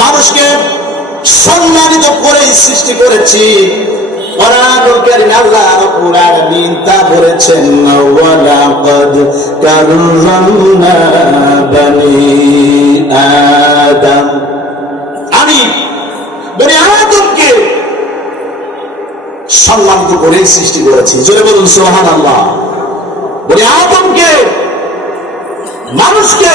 মানুষকে সম্মানিত করে সৃষ্টি করেছি। কোরআনুল কারীমে আল্লাহ রাব্বুল আলামিন তা বলেছেন, ওয়া লাকাদ কাররামনা বনি আদম। আমি বনি আদমকে সম্মানিত করে সৃষ্টি করেছি। জোরে বলুন সুবহানাল্লাহ। বনি আদমকে, মানুষকে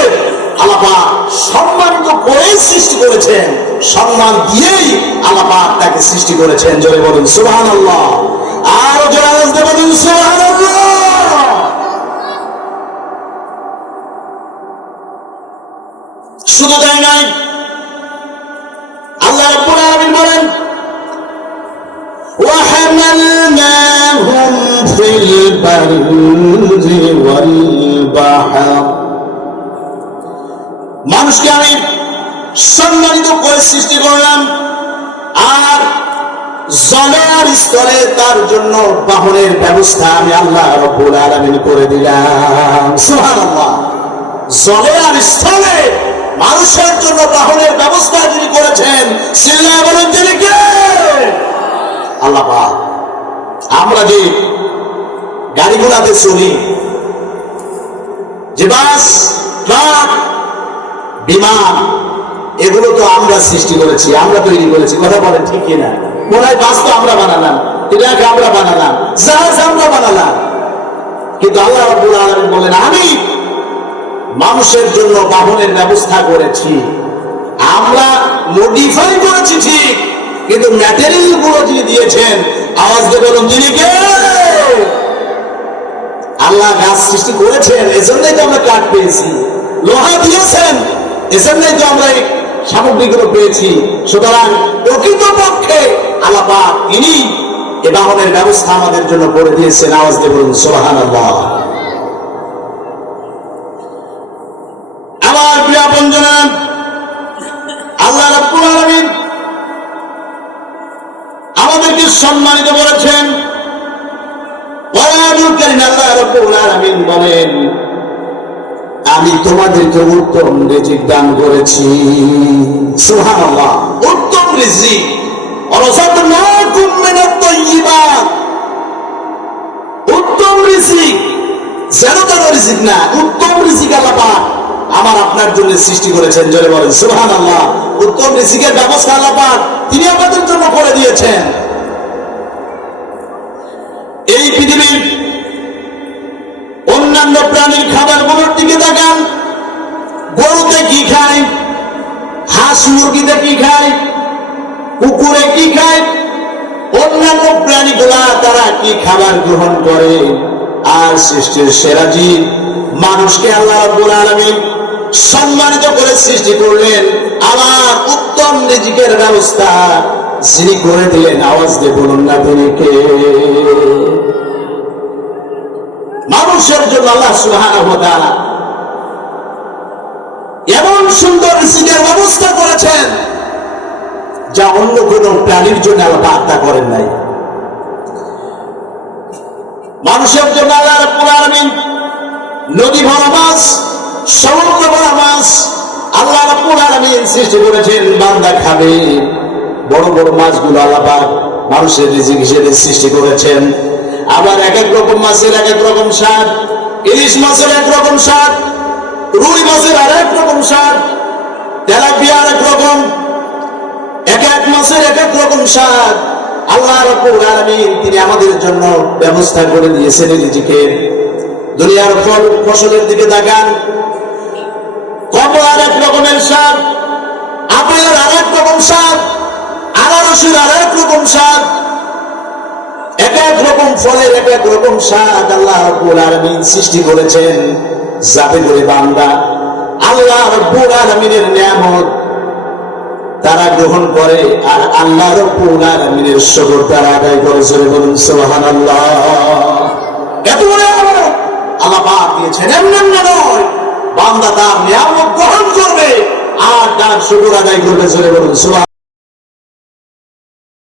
আল্লাহ পাক সম্মানিত করে সৃষ্টি করেছেন, সম্মান দিয়েই আল্লাহ পাক তাকে সৃষ্টি করেছেন। জোরে বলুন সুবহানাল্লাহ। আর জোরে আওয়াজ দিয়ে বলুন সুবহানাল্লাহ। শুধু তাই নয়, আল্লাহ রাব্বুল আলামিন বলেন, ওয়া হামালনাহুম ফিল বাররি ওয়াল বাহর। মানুষকে আমি সম্মানিত করে সৃষ্টি করলাম, আর জলে আর স্থলে তার জন্য বাহনের ব্যবস্থা আমি আল্লাহ রাব্বুল আলামিন করে দিলাম। সুবহানাল্লাহ। জলে আর স্থলে মানুষের জন্য বাহনের ব্যবস্থা যিনি করেছেন, চিল্লায়ে বলেন তিনি কে? আল্লাহ পাক। আমরা যে গাড়িগুলাতে চলি, যে বাস, ট্রাক, বিমান, এগুলো তো আমরা সৃষ্টি করেছি, আমরা তৈরি করেছি। কথা বলেন ঠিক কিনা? মনে হয় বাস তো আমরা বানালাম, ট্রাক আমরা বানালাম, জাহাজ আমরা বানালাম, কিন্তু আল্লাহ রাব্বুল আলামিন বলেন, আমি মানুষের জন্য বাহনের ব্যবস্থা করেছি। আমরা মডিফাই করেছি ঠিক, কিন্তু ম্যাটেরিয়াল গুলো যিনি দিয়েছেন, আওয়াজ দিয়ে বলুন তিনি কে? আল্লাহ গাছ সৃষ্টি করেছেন, এজন্যই তো আমরা কাঠ পেয়েছি। লোহা দিয়েছেন, এজন্যই তো আমরা এই সামগ্রীগুলো পেয়েছি। সুতরাং প্রকৃতপক্ষে আল্লাহ পাক তিনি এ বাহনের ব্যবস্থা আমাদের জন্য করে দিয়েছেন। আওয়াজ দিয়ে বলুন সুবহানাল্লাহ। আমার প্রিয় বন্ধুরা, আল্লাহ রাব্বুল আলামিন আমাদেরকে সম্মানিত করেছেন। কোরআনুল কারীমে আল্লাহ রাব্বুল আলামিন বলেন, আমি তোমাদেরকে উত্তম রিজিক দান করেছি। সুবহানাল্লাহ। উত্তম রিজিক, ওয়ারাযাকনাকুম মিনাত তাইয়্যিবাত। উত্তম রিজিক, যেন তেন রিজিক না, উত্তম রিজিক আল্লাহ পাক আমার আপনার জন্য সৃষ্টি করেছেন। জোরে বলেন সুবহানাল্লাহ। উত্তম রিজিকের ব্যবস্থা আল্লাহ পাক তিনি আমাদের জন্য করে দিয়েছেন। এই পৃথিবীর অন্যান্য প্রাণীর খাবারগুলোর দিকে তাকান। গরুতে কি খায়, হাঁস মুরগিতে কি খায়, কুকুরে কি খায়, অন্যান্য প্রাণীগুলা তারা কি খাবার গ্রহণ করে। আর সৃষ্টির সেরা জীব মানুষকে আল্লাহ রাব্বুল আলামিন সম্মানিত করে সৃষ্টি করলেন, আবার উত্তম রিজিকের ব্যবস্থা যিনি করে দিলেন, আওয়াজ দিয়ে বলুন না তিনি কে? মানুষের জন্য আল্লাহ সুবহানাহু ওয়া তাআলা এমন সুন্দর রিজিকের ব্যবস্থা করেছেন, যা অন্য কোন প্রাণীর জন্য আল্লাহ তা করেন নাই। মানুষের জন্য আল্লাহ রাব্বুল আলামিন নদী ভরা মাছ, সমুদ্র ভরা মাছ আল্লাহ রাব্বুল আলামিন সৃষ্টি করেছেন, বান্দা খাবে। বড় বড় মাছগুলো আল্লাহ পাক মানুষের রিজিক হিসেবে সৃষ্টি করেছেন। আবার এক এক রকম মাছের এক এক রকম স্বাদ, ইলিশ মাছের এক রকম স্বাদ, রুই মাছের আর এক রকম স্বাদ, তেলাপিয়া আর এক রকম, এক এক মাছের এক এক রকম স্বাদ। আল্লাহ রাব্বুল আলামিন তিনি আমাদের জন্য ব্যবস্থা করে দিয়েছেন রিজিকের। দুনিয়ার ফল ফসলের দিকে তাকান, কমলার এক রকমের স্বাদ, আপেলের আর এক রকম স্বাদ, আনারসের আর এক রকম স্বাদ, এক এক রকম ফলের এক এক রকম স্বাদ আল্লাহ রাব্বুল আলামিন সৃষ্টি করেছেন, যাতে করে বান্দা আল্লাহ রাব্বুল আলামিনের নিয়ামত তারা গ্রহণ করে, আর আল্লাহ রাব্বুল আলামিনের শুকর তারা আদায় করে। জোরে বলুন সুবহানাল্লাহ। এত বড় নিয়ামত আল্লাহ পাক দিয়েছেন, এমন নয়, বান্দা তার নিয়ামত গ্রহণ করবে আর তার শুকর আদায় করবে। জোরে বলুন সুবহানাল্লাহ।